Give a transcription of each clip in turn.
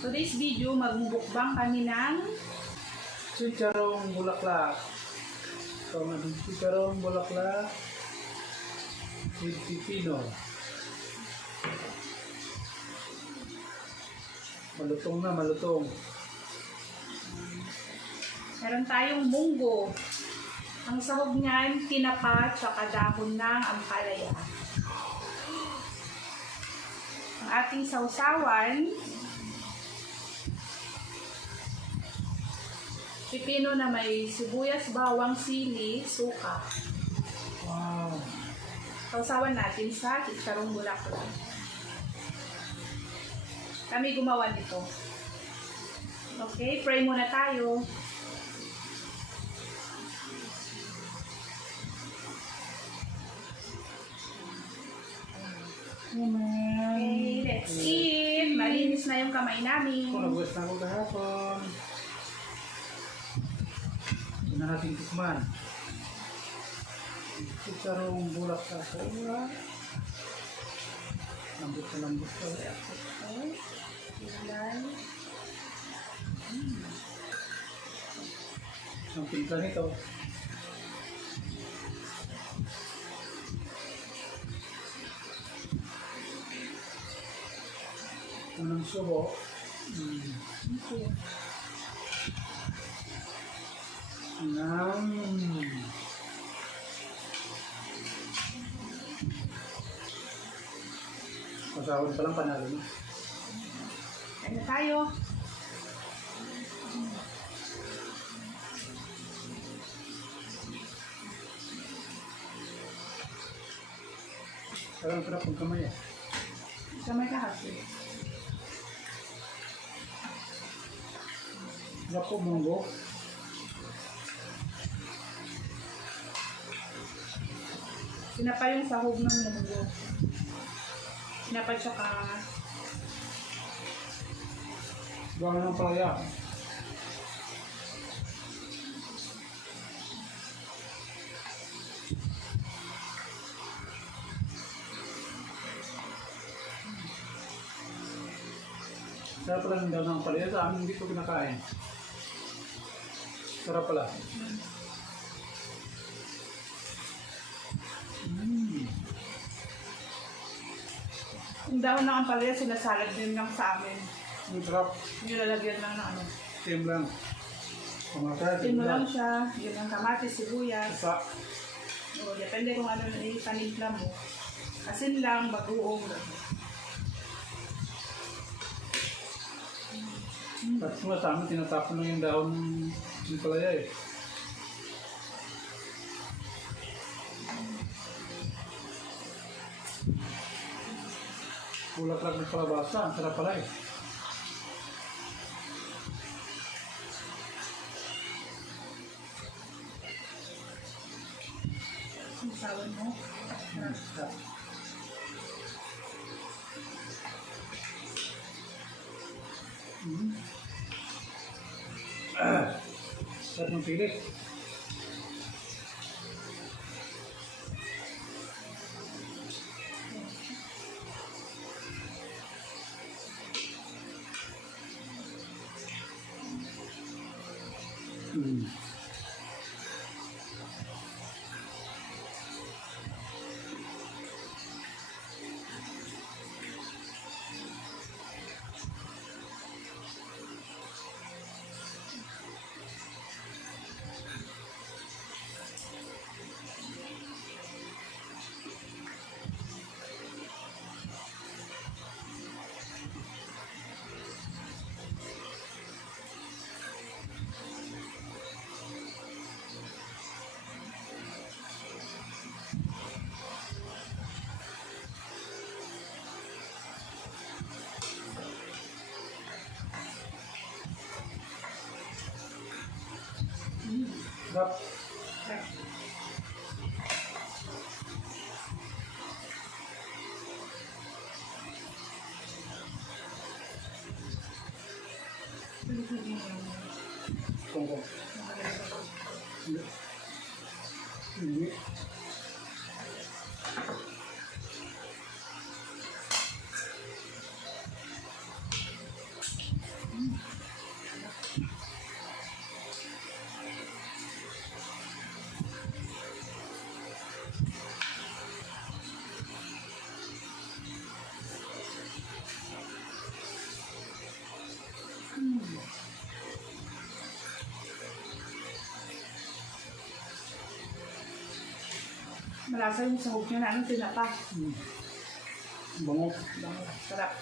Today's video, magmumukbang kami ng Chicharong bulaklak. So, chicharong bulaklak with pipino. Malutong na, malutong. meron tayong munggo. Ang sahog niyan, tinapa, tsaka dahon ng ampalaya. Ang ating sausawan, pipino na may sibuyas, bawang, sili, suka. Wow. Sausawan natin sa chicharong bulaklak. Kami gumawa nito. Okay, pray muna tayo. Okay, let's eat. Malinis na yung kamay namin. Ako, nag-west na ako kahapon. Ito na natin tikman. Chicharong bulaklak. Lambot na lambot ka. Okay. Ilan. Ang timpla nito. Unang subo. Masahod pa lang panalo na. Kain na tayo. Parang sarap ang kamay eh. Kamay ka kasi. Sarap po munggo. Sinapa yung sahog ng munggo. Sinapa tsaka Gawin ng palaya. Sarap pala ng daw ng palaya. Sa amin hindi ko pinakain. Sarap pala. yung dahon ng ampalaya, sinasalad din lang sa amin. Ang sarap. Nilalagyan lang ng ano. Tim lang. Kumakaya. Tin mo lang siya. Yun ang kamatis, sibuyas. Isa. O, depende kung ano na ipanimpla mo. Asin lang, bagoong. Tapos nga sa amin, tinatapon lang yung dahon ng palaya eh. Bulaklak ng kalabasa. Ang sarap pala eh. Sawan mo. Sarap. Sarap ng pilit. Sarap. Kongkong. Ini. Malasa yung sahog niya na anong tinapa. Bango. Sarap.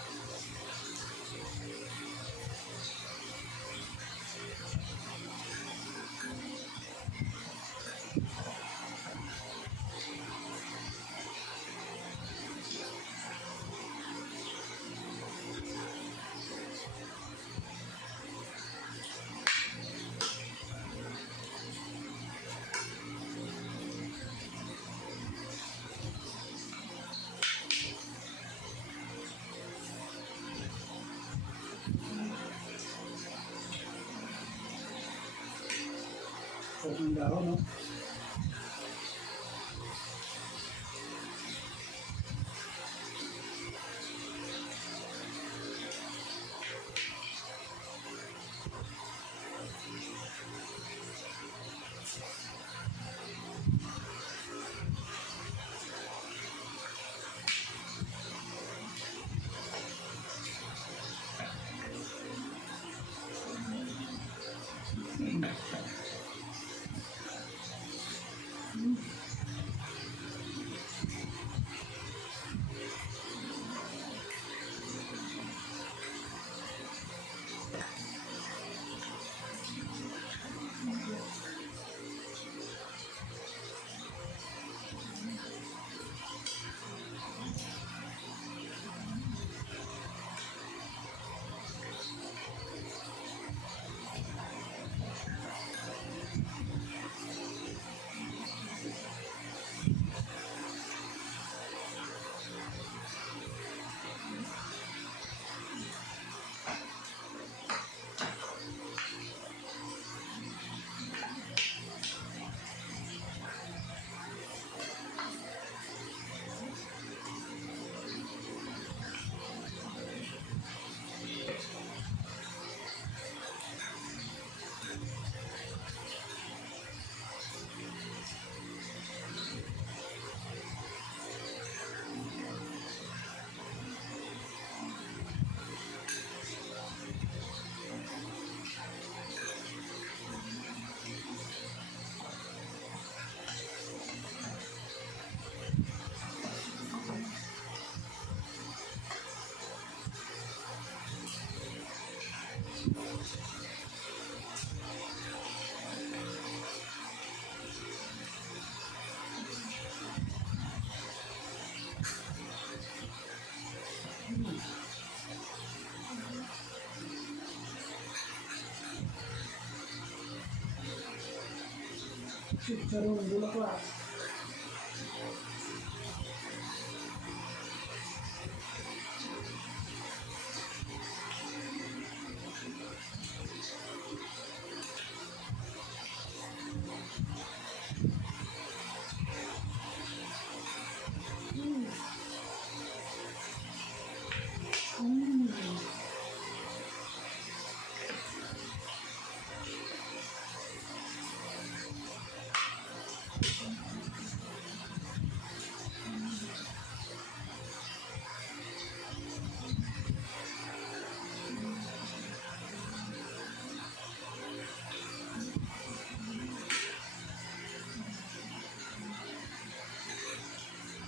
Sarap ng dahon, no? Sarong bulaklak.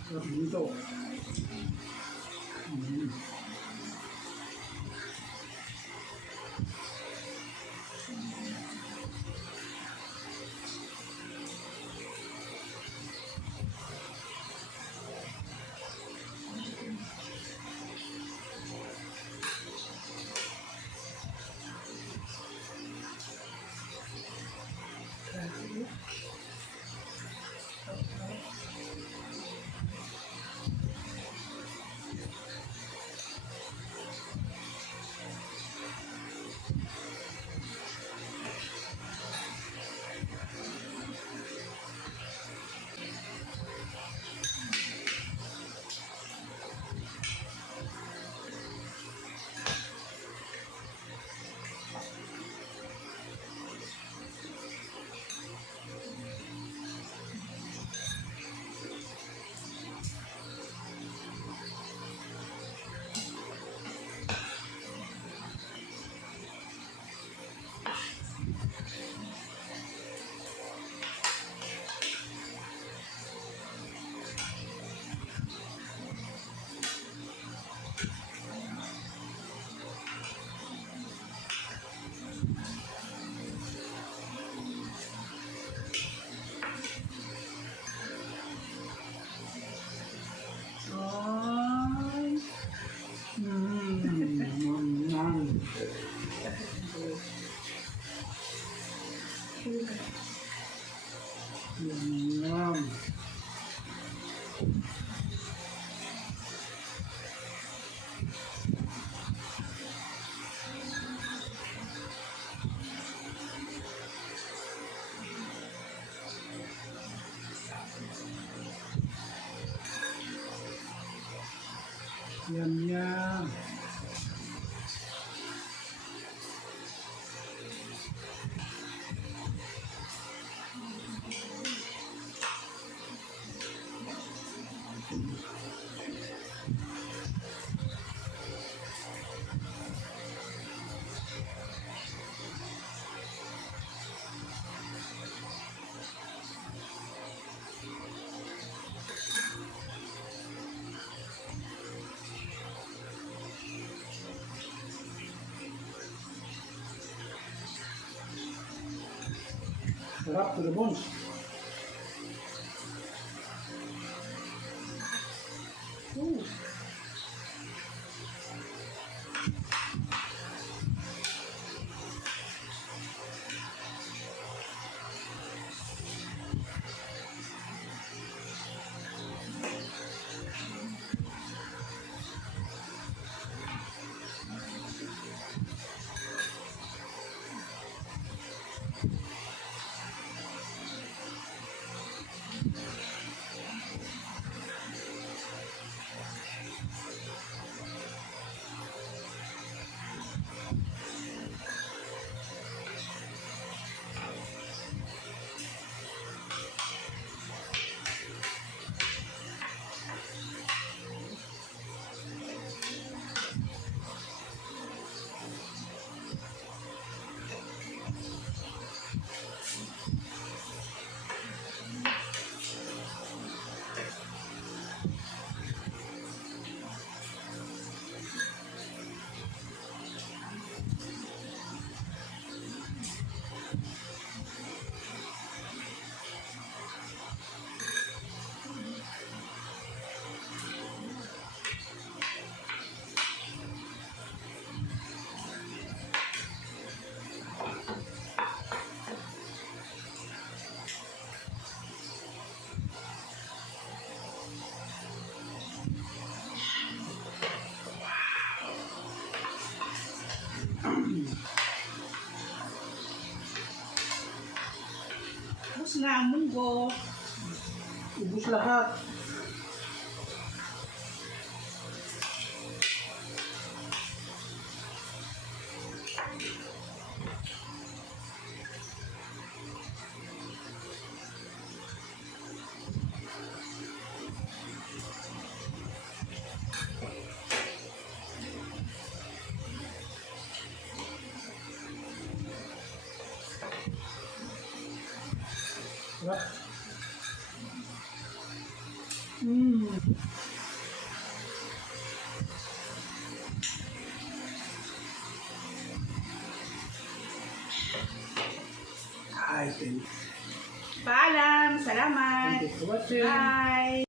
Sarap dito. Yan. Yan yan. Sarap to the bones. Ooh. Tapos na ang munggo. Ubus lahat. Sarap. Ay, thank you. Paalam. Salamat. Thank you for watching. Bye.